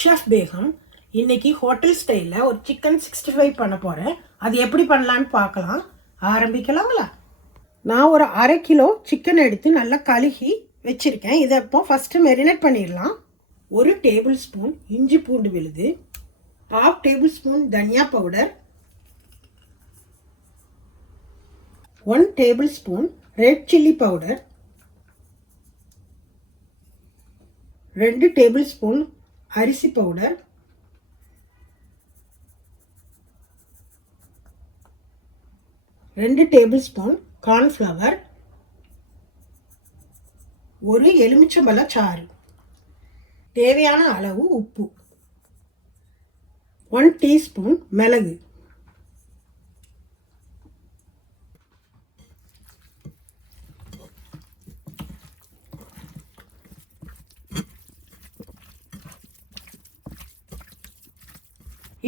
Chef Begum இன்னைக்கு hotel ஸ்டைலில் ஒரு சிக்கன் 65 பண்ண போகிறேன். அது எப்படி பண்ணலான்னு பார்க்கலாம். ஆரம்பிக்கலாங்களா? நான் ஒரு 1/2 கிலோ சிக்கன் எடுத்து நல்லா கழுகி வச்சுருக்கேன். இதை இப்போ ஃபஸ்ட்டு மெரினேட் பண்ணிடலாம். 1 டேபிள் ஸ்பூன் இஞ்சி பூண்டு விழுது, 1/2 டேபிள் ஸ்பூன் தனியா powder, 1 table spoon red chilli powder, 2 table spoon அரிசி பவுடர், 2 டேபிள் ஸ்பூன் கார்ன்ஃப்ளவர், 1 எலுமிச்சம்பழ சாறு, தேவையான அளவு உப்பு, 1 டீஸ்பூன் மிளகு.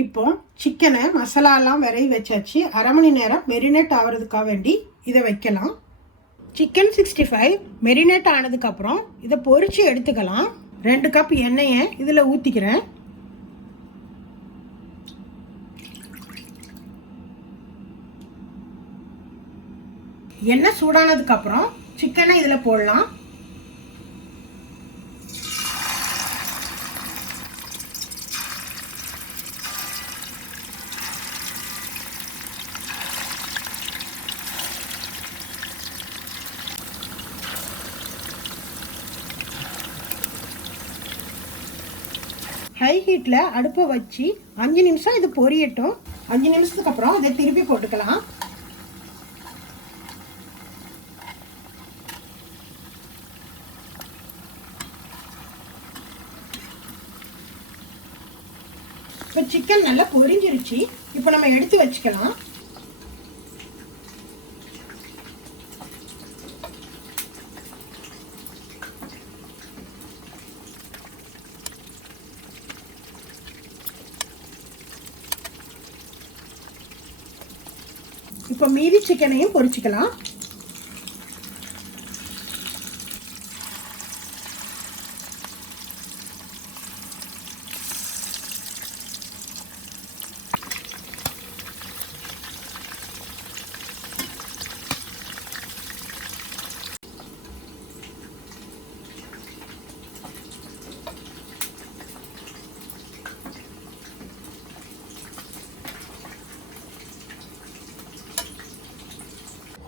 இப்போ சிக்கனை மசாலாலாம் விரைவி வச்சாச்சு. 1/2 மணி நேரம் மெரினேட் ஆகிறதுக்காக வேண்டி இதை வைக்கலாம். சிக்கன் 65 மெரினேட் ஆனதுக்கப்புறம் இதை பொரித்து எடுத்துக்கலாம். 2 கப் எண்ணெயை இதில் ஊற்றிக்கிறேன். எண்ணெய் சூடானதுக்கப்புறம் சிக்கனை இதில் போடலாம். ஹை ஹீட்டில் அடுப்பை வச்சு 5 நிமிஷம் இது பொரியட்டும். 5 நிமிஷத்துக்கு அப்புறம் இதை திருப்பி போட்டுக்கலாம். இப்போ சிக்கன் நல்லா பொரிஞ்சிருச்சு. இப்போ நம்ம எடுத்து வச்சுக்கலாம். இப்போ மீதி சிக்கனையும் பொரிச்சுக்கலாம்.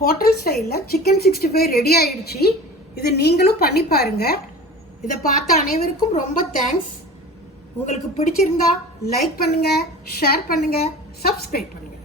ஹோட்டல் ஸ்டைலில் சிக்கன் 65 ரெடி ஆயிடுச்சு. இது நீங்களும் பண்ணி பாருங்கள். இதை பார்த்த அனைவருக்கும் ரொம்ப தேங்க்ஸ். உங்களுக்கு பிடிச்சிருந்தா லைக் பண்ணுங்கள், ஷேர் பண்ணுங்கள், சப்ஸ்கிரைப் பண்ணுங்கள்.